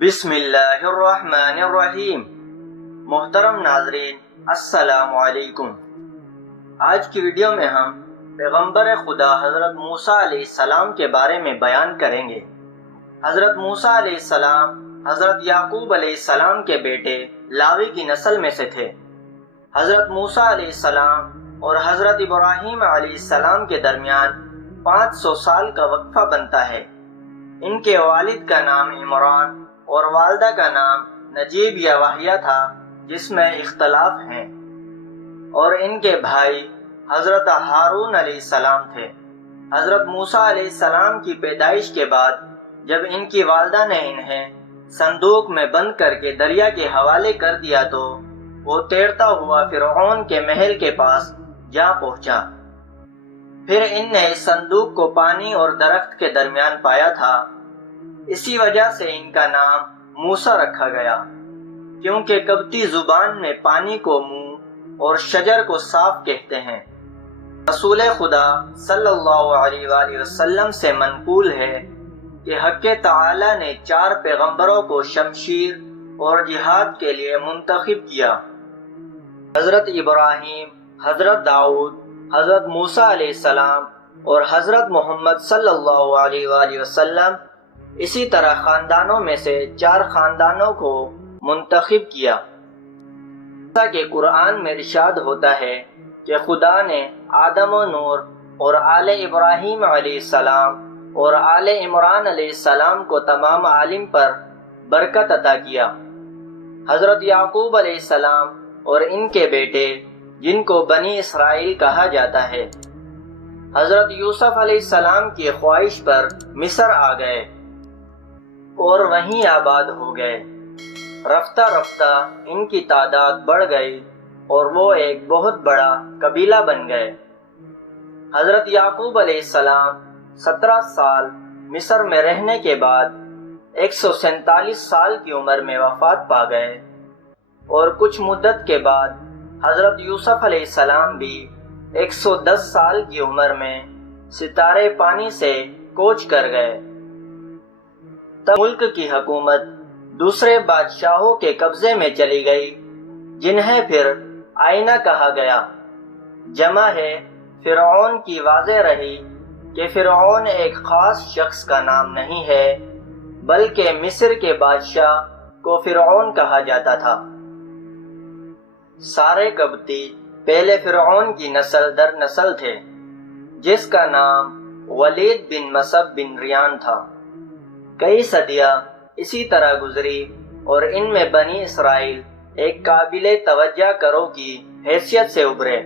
بسم اللہ الرحمن الرحیم۔ محترم ناظرین، السلام علیکم۔ آج کی ویڈیو میں ہم پیغمبر خدا حضرت موسیٰ علیہ السلام کے بارے میں بیان کریں گے۔ حضرت موسیٰ علیہ السلام حضرت یعقوب علیہ السلام کے بیٹے لاوی کی نسل میں سے تھے۔ حضرت موسیٰ علیہ السلام اور حضرت ابراہیم علیہ السلام کے درمیان 500 سال کا وقفہ بنتا ہے۔ ان کے والد کا نام عمران اور والدہ کا نام نجیب یا واہیہ تھا، جس میں اختلاف ہیں، اور ان کے بھائی حضرت ہارون علیہ السلام تھے۔ حضرت موسیٰ علیہ السلام کی پیدائش کے بعد جب ان کی والدہ نے انہیں صندوق میں بند کر کے دریا کے حوالے کر دیا تو وہ تیرتا ہوا فرعون کے محل کے پاس جا پہنچا۔ پھر ان نے اس صندوق کو پانی اور درخت کے درمیان پایا تھا، اسی وجہ سے ان کا نام موسیٰ رکھا گیا، کیونکہ قبطی زبان میں پانی کو منہ اور شجر کو صاف کہتے ہیں۔ رسول خدا صلی اللہ علیہ وآلہ وسلم سے منقول ہے کہ حق تعالی نے 4 پیغمبروں کو شمشیر اور جہاد کے لیے منتخب کیا۔ حضرت ابراہیم، حضرت داؤد، حضرت موسیٰ علیہ السلام اور حضرت محمد صلی اللہ علیہ وآلہ وسلم، اسی طرح خاندانوں میں سے 4 خاندانوں کو منتخب کیا۔ جیسا کہ قرآن میں ارشاد ہوتا ہے کہ خدا نے آدم و نور اور آل ابراہیم علیہ السلام اور آل عمران علیہ السلام کو تمام عالم پر برکت عطا کیا۔ حضرت یعقوب علیہ السلام اور ان کے بیٹے، جن کو بنی اسرائیل کہا جاتا ہے، حضرت یوسف علیہ السلام کی خواہش پر مصر آ گئے اور وہیں آباد ہو گئے۔ رفتہ رفتہ ان کی تعداد بڑھ گئی اور وہ ایک بہت بڑا قبیلہ بن گئے۔ حضرت یعقوب علیہ السلام 17 سال مصر میں رہنے کے بعد 147 سال کی عمر میں وفات پا گئے، اور کچھ مدت کے بعد حضرت یوسف علیہ السلام بھی 110 سال کی عمر میں ستارے پانی سے کوچ کر گئے۔ تب ملک کی حکومت دوسرے بادشاہوں کے قبضے میں چلی گئی، جنہیں پھر آئینہ کہا گیا۔ جمع ہے فرعون کی واضح رہی کہ فرعون ایک خاص شخص کا نام نہیں ہے، بلکہ مصر کے بادشاہ کو فرعون کہا جاتا تھا۔ سارے قبطی پہلے فرعون کی نسل در نسل تھے، جس کا نام ولید بن مصب بن ریان تھا۔ کئی صدیاں اسی طرح گزری اور ان میں بنی اسرائیل ایک قابل توجہ کرو کی حیثیت سے ابھرے۔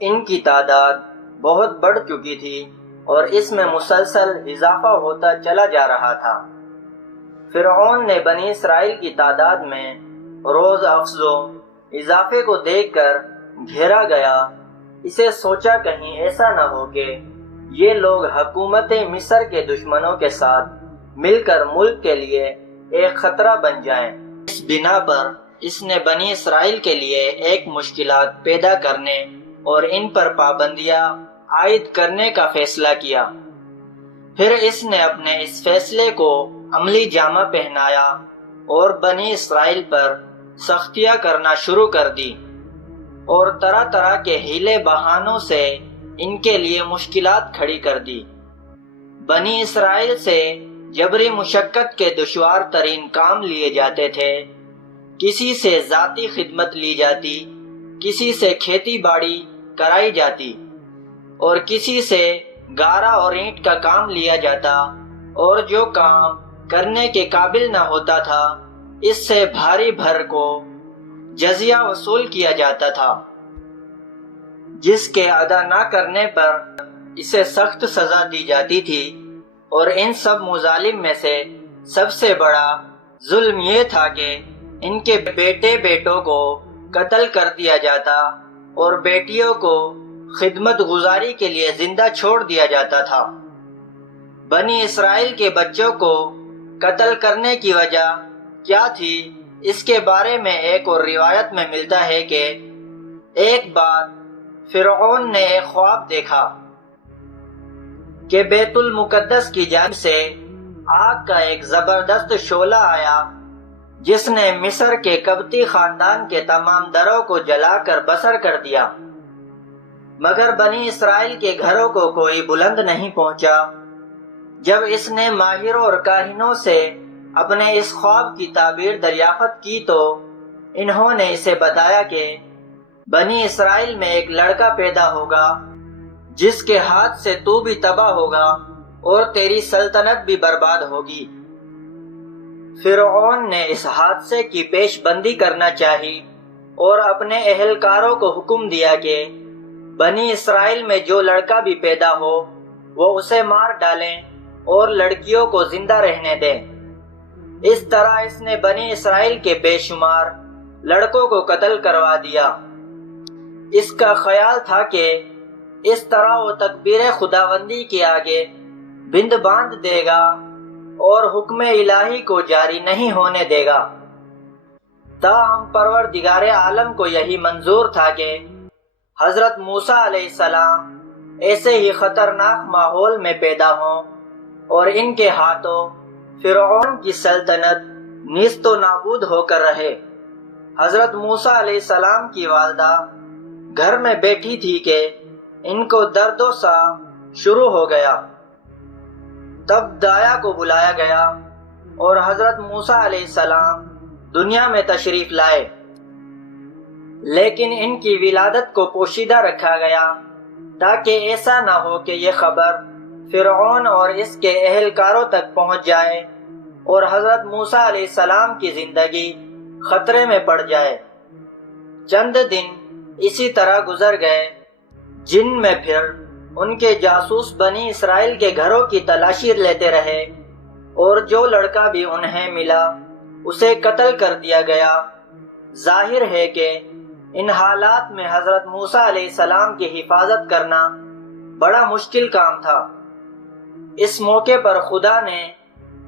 ان کی تعداد بہت بڑھ چکی تھی اور اس میں مسلسل اضافہ ہوتا چلا جا رہا تھا۔ فرعون نے بنی اسرائیل کی تعداد میں روز افزوں اضافے کو دیکھ کر گھیرا گیا۔ اسے سوچا کہیں ایسا نہ ہو کہ یہ لوگ حکومت مصر کے دشمنوں کے ساتھ مل کر ملک کے لیے ایک خطرہ بن جائیں۔ اس بنا پر اس نے بنی اسرائیل کے لیے ایک مشکلات پیدا کرنے اور ان پر پابندیاں عائد کرنے کا فیصلہ کیا۔ پھر اس نے اپنے اس فیصلے کو عملی جامہ پہنایا اور بنی اسرائیل پر سختیاں کرنا شروع کر دی، اور طرح طرح کے ہیلے بہانوں سے ان کے لیے مشکلات کھڑی کر دی۔ بنی اسرائیل سے جبری مشقت کے دشوار ترین کام لیے جاتے تھے۔ کسی سے ذاتی خدمت لی جاتی، کسی سے کھیتی باڑی کرائی جاتی، اور کسی سے گارا اور اینٹ کا کام لیا جاتا، اور جو کام کرنے کے قابل نہ ہوتا تھا اس سے بھاری بھر کو جزیہ وصول کیا جاتا تھا، جس کے ادا نہ کرنے پر اسے سخت سزا دی جاتی تھی۔ اور ان سب مظالم میں سے سب سے بڑا ظلم یہ تھا کہ ان کے بیٹے بیٹوں کو قتل کر دیا جاتا اور بیٹیوں کو خدمت گزاری کے لیے زندہ چھوڑ دیا جاتا تھا۔ بنی اسرائیل کے بچوں کو قتل کرنے کی وجہ کیا تھی، اس کے بارے میں ایک اور روایت میں ملتا ہے کہ ایک بار فرعون نے ایک خواب دیکھا کہ بیت المقدس کی جانب سے آگ کا ایک زبردست شعلہ آیا جس نے مصر کے قبطی خاندان کے تمام دروں کو جلا کر بسر کر دیا، مگر بنی اسرائیل کے گھروں کو کوئی بلند نہیں پہنچا۔ جب اس نے ماہروں اور کاہنوں سے اپنے اس خواب کی تعبیر دریافت کی تو انہوں نے اسے بتایا کہ بنی اسرائیل میں ایک لڑکا پیدا ہوگا جس کے ہاتھ سے تو بھی تباہ ہوگا اور تیری سلطنت بھی برباد ہوگی۔ فرعون نے اس حادثے کی پیش بندی کرنا چاہی اور اپنے اہلکاروں کو حکم دیا کہ بنی اسرائیل میں جو لڑکا بھی پیدا ہو وہ اسے مار ڈالیں اور لڑکیوں کو زندہ رہنے دیں۔ اس طرح اس نے بنی اسرائیل کے بے شمار لڑکوں کو قتل کروا دیا۔ اس کا خیال تھا کہ اس طرح وہ تکبیر خداوندی کے آگے بند باندھ دے گا اور حکم الہی کو جاری نہیں ہونے دے گا۔ تاہم پروردگار عالم کو یہی منظور تھا کہ حضرت موسیٰ علیہ السلام ایسے ہی خطرناک ماحول میں پیدا ہوں اور ان کے ہاتھوں فرعون کی سلطنت نیست و نابود ہو کر رہے۔ حضرت موسیٰ علیہ السلام کی والدہ گھر میں بیٹھی تھی کہ ان کو درد و سا شروع ہو گیا۔ تب دایا کو بلایا گیا اور حضرت موسیٰ علیہ السلام دنیا میں تشریف لائے، لیکن ان کی ولادت کو پوشیدہ رکھا گیا تاکہ ایسا نہ ہو کہ یہ خبر فرعون اور اس کے اہلکاروں تک پہنچ جائے اور حضرت موسیٰ علیہ السلام کی زندگی خطرے میں پڑ جائے۔ چند دن اسی طرح گزر گئے جن میں پھر ان کے جاسوس بنی اسرائیل کے گھروں کی تلاشی لیتے رہے اور جو لڑکا بھی انہیں ملا اسے قتل کر دیا گیا۔ ظاہر ہے کہ ان حالات میں حضرت موسیٰ علیہ السلام کی حفاظت کرنا بڑا مشکل کام تھا۔ اس موقع پر خدا نے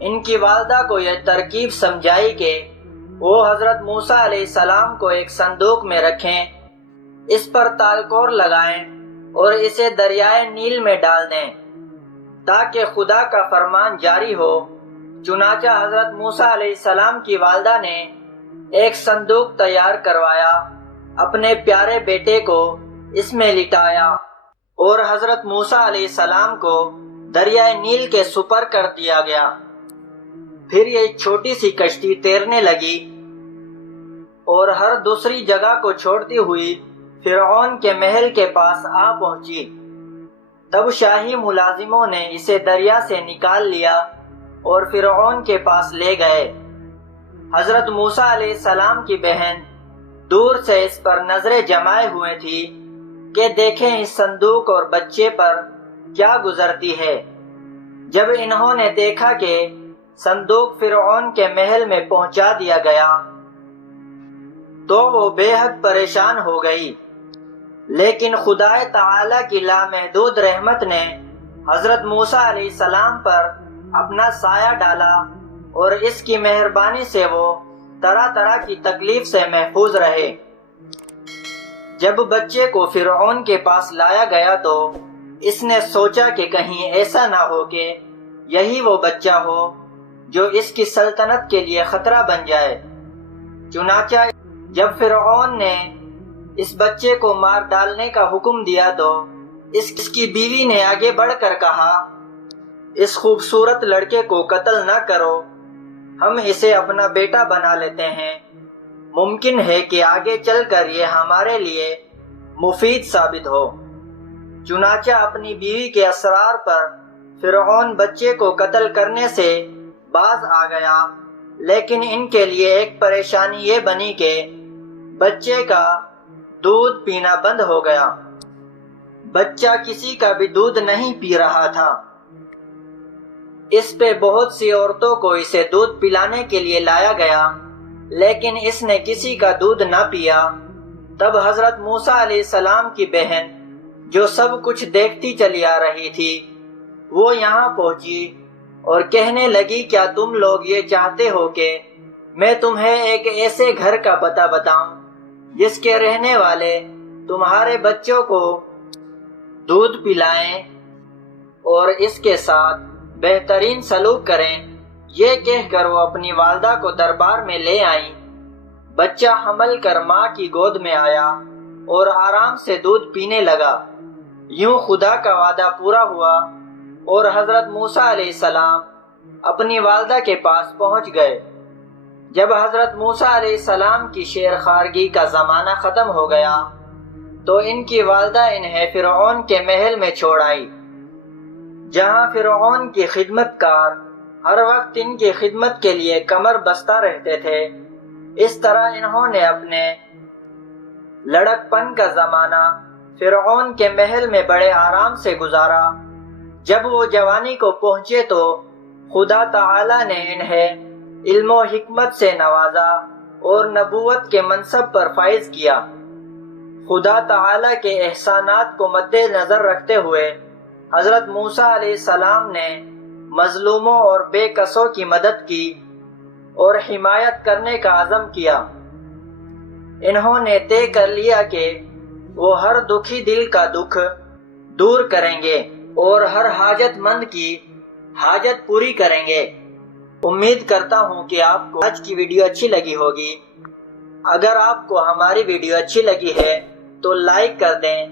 ان کی والدہ کو یہ ترکیب سمجھائی کہ وہ حضرت موسیٰ علیہ السلام کو ایک صندوق میں رکھیں، اس پر تالکور لگائیں اور اسے دریائے نیل میں ڈال دیں تاکہ خدا کا فرمان جاری ہو۔ چنانچہ حضرت موسیٰ علیہ السلام کی والدہ نے ایک صندوق تیار کروایا، اپنے پیارے بیٹے کو اس میں لٹایا اور حضرت موسیٰ علیہ السلام کو دریائے نیل کے سپر کر دیا گیا۔ پھر یہ چھوٹی سی کشتی تیرنے لگی اور ہر دوسری جگہ کو چھوڑتی ہوئی فرعون کے محل کے پاس آ پہنچی۔ تب شاہی ملازموں نے اسے دریا سے نکال لیا اور فرعون کے پاس لے گئے۔ حضرت موسیٰ علیہ السلام کی بہن دور سے اس پر نظریں جمائے ہوئے تھی کہ دیکھیں اس صندوق اور بچے پر کیا گزرتی ہے۔ جب انہوں نے دیکھا کہ صندوق فرعون کے محل میں پہنچا دیا گیا تو وہ بے حد پریشان ہو گئی، لیکن خدا تعالی کی لامحدود رحمت نے حضرت موسیٰ علیہ السلام پر اپنا سایہ ڈالا اور اس کی مہربانی سے وہ طرح طرح کی تکلیف سے محفوظ رہے۔ جب بچے کو فرعون کے پاس لایا گیا تو اس نے سوچا کہ کہیں ایسا نہ ہو کہ یہی وہ بچہ ہو جو اس کی سلطنت کے لیے خطرہ بن جائے۔ چنانچہ جب فرعون نے اس بچے کو مار ڈالنے کا حکم دیا تو اس کی بیوی نے آگے بڑھ کر کہا، اس خوبصورت لڑکے کو قتل نہ کرو، ہم اسے اپنا بیٹا بنا لیتے ہیں، ممکن ہے کہ آگے چل کر یہ ہمارے لیے مفید ثابت ہو۔ چنانچہ اپنی بیوی کے اصرار پر فرعون بچے کو قتل کرنے سے باز آ گیا، لیکن ان کے لیے ایک پریشانی یہ بنی کہ بچے کا دودھ پینا بند ہو گیا۔ بچہ کسی کا بھی دودھ نہیں پی رہا تھا۔ اس پہ بہت سی عورتوں کو اسے دودھ پلانے کے لیے لایا گیا، لیکن اس نے کسی کا دودھ نہ پیا۔ تب حضرت موسیٰ علیہ السلام کی بہن جو سب کچھ دیکھتی چلی آ رہی تھی وہ یہاں پہنچی اور کہنے لگی، کیا تم لوگ یہ چاہتے ہو کہ میں تمہیں ایک ایسے گھر کا پتہ بتاؤں جس کے رہنے والے تمہارے بچوں کو دودھ پلائیں اور اس کے ساتھ بہترین سلوک کریں، یہ کہہ کر وہ اپنی والدہ کو دربار میں لے آئیں۔ بچہ حمل کر ماں کی گود میں آیا اور آرام سے دودھ پینے لگا۔ یوں خدا کا وعدہ پورا ہوا اور حضرت موسیٰ علیہ السلام اپنی والدہ کے پاس پہنچ گئے۔ جب حضرت موسیٰ علیہ السلام کی شیر خارگی کا زمانہ ختم ہو گیا تو ان کی والدہ انہیں فرعون کے محل میں چھوڑ آئی، جہاں فرعون کی خدمت کار ہر وقت ان کی خدمت کے لیے کمر بستہ رہتے تھے۔ اس طرح انہوں نے اپنے لڑک پن کا زمانہ فرعون کے محل میں بڑے آرام سے گزارا۔ جب وہ جوانی کو پہنچے تو خدا تعالی نے انہیں علم و حکمت سے نوازا اور نبوت کے منصب پر فائز کیا۔ خدا تعالی کے احسانات کو مد نظر رکھتے ہوئے حضرت موسیٰ علیہ السلام نے مظلوموں اور بے کسوں کی مدد کی اور حمایت کرنے کا عزم کیا۔ انہوں نے طے کر لیا کہ وہ ہر دکھی دل کا دکھ دور کریں گے اور ہر حاجت مند کی حاجت پوری کریں گے۔ امید کرتا ہوں کہ آپ کو آج کی ویڈیو اچھی لگی ہوگی۔ اگر آپ کو ہماری ویڈیو اچھی لگی ہے تو لائک کر دیں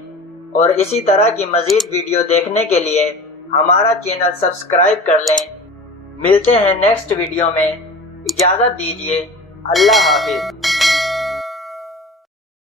اور اسی طرح کی مزید ویڈیو دیکھنے کے لیے ہمارا چینل سبسکرائب کر لیں۔ ملتے ہیں نیکسٹ ویڈیو میں، اجازت دیجیے، اللہ حافظ۔